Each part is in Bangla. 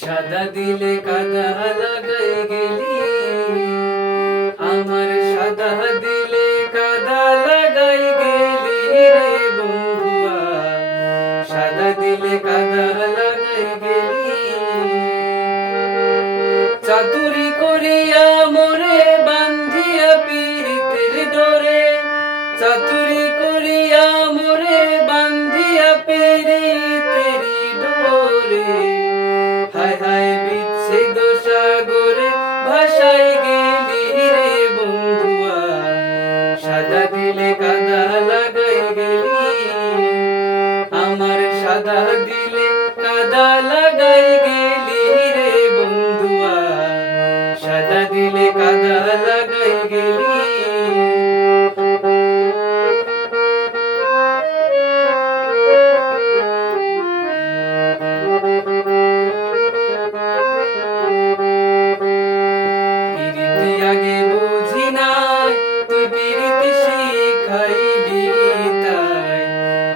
সাদা দিলে কাদা লাগাই গেলি, আমার সাদা দিলে কাদা লাগাই গেলি রে বন্ধুয়া, সাদা দিলে কাদা লাগাই গেলি। চাতুরি করিয়া মোরে বান্ধিয়া পীড়িতের ডোরে, চাতুরি করিয়া মোরে বান্ধিয়া পীড়িতের ডোরে, হায় হায় বিচ্ছেদ সাগরে ভাসাই গেলি রে বন্ধুয়া, সাদা দিলে কাদা লাগাই গেলি, আমার সাদা দিলে কাদা লাগাই গেলি রে বন্ধুয়া, সাদা দিলে কাদা লাগাই গেলি। আগে বুঝি নাই তুই পিরিতি শিখাইলি তাই,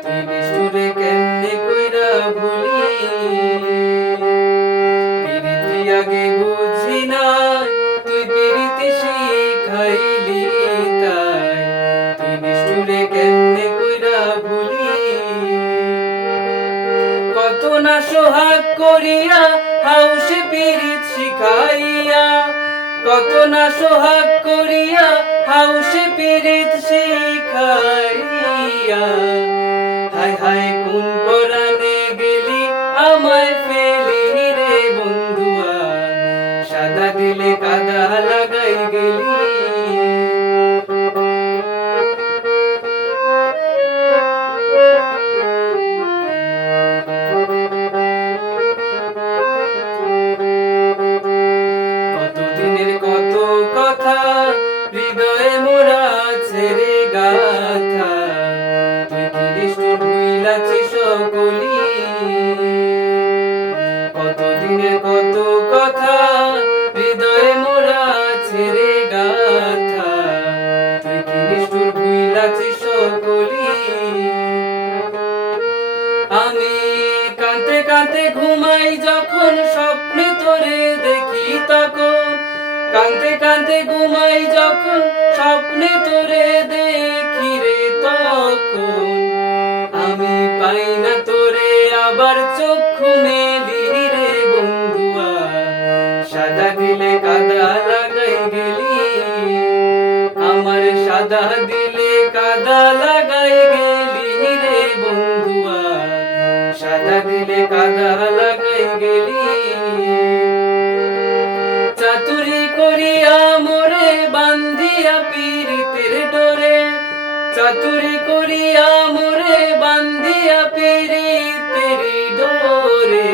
তুই নিষ্ঠুরে কেমনে কইরা ভুলি। পিরিতি আগে বুঝি নাই তুই পিরিতি শিখাইলি তাই, তুই নিষ্ঠুরে কেমনে কইরা ভুলি। কত না সোহাগ করিয়া হাউসে পিরিত শিখাইয়া, কত না সোহাগ করিয়া হাউসে পিরিত শিখাইয়া, হায় হায় কোন পরাণে গেলি আমায় ফেলি রে বন্ধুয়া, সাদা দিলে কাদা লাগাই গেলি। হৃদয়ে মোরা ছেড়ে গাথা, তুই কি নিষ্ঠুর ভুইলাছিস সকলি। কতদিনের কত কথা হৃদয়ে মোরা ছেড়ে গাথা, তুই কি নিষ্ঠুর ভুইলাছিস সকলি। আমি কাঁদতে কাঁদতে ঘুমাই যখন স্বপ্নে তোরে দেখি তখন, কাঁদতে কাঁদতে ঘুমাই যখন স্বপ্নে তোরে দেখি রে তখন, আমি পাই না তোরে আবার চক্ষু মেলি রে বন্ধুয়া, সাদা দিলে কাদা লাগাই গেলি, আমার সাদা দিলে কাদা লাগাই গেলি রে বন্ধুয়া, সাদা দিলে কাদা লাগাই গেলি। চাতুরি করিয়া মোরে বান্ধিয়া পীড়িতের ডোরে, চাতুরি করিয়া মোরে বান্ধিয়া পীড়িতের ডোরে,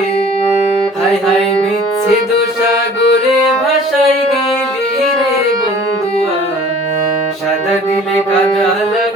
হায় হায় বিচ্ছেদ সাগরে ভাসাই গেলি রে বন্ধুয়া, সাদা দিলে কাদা লাগাই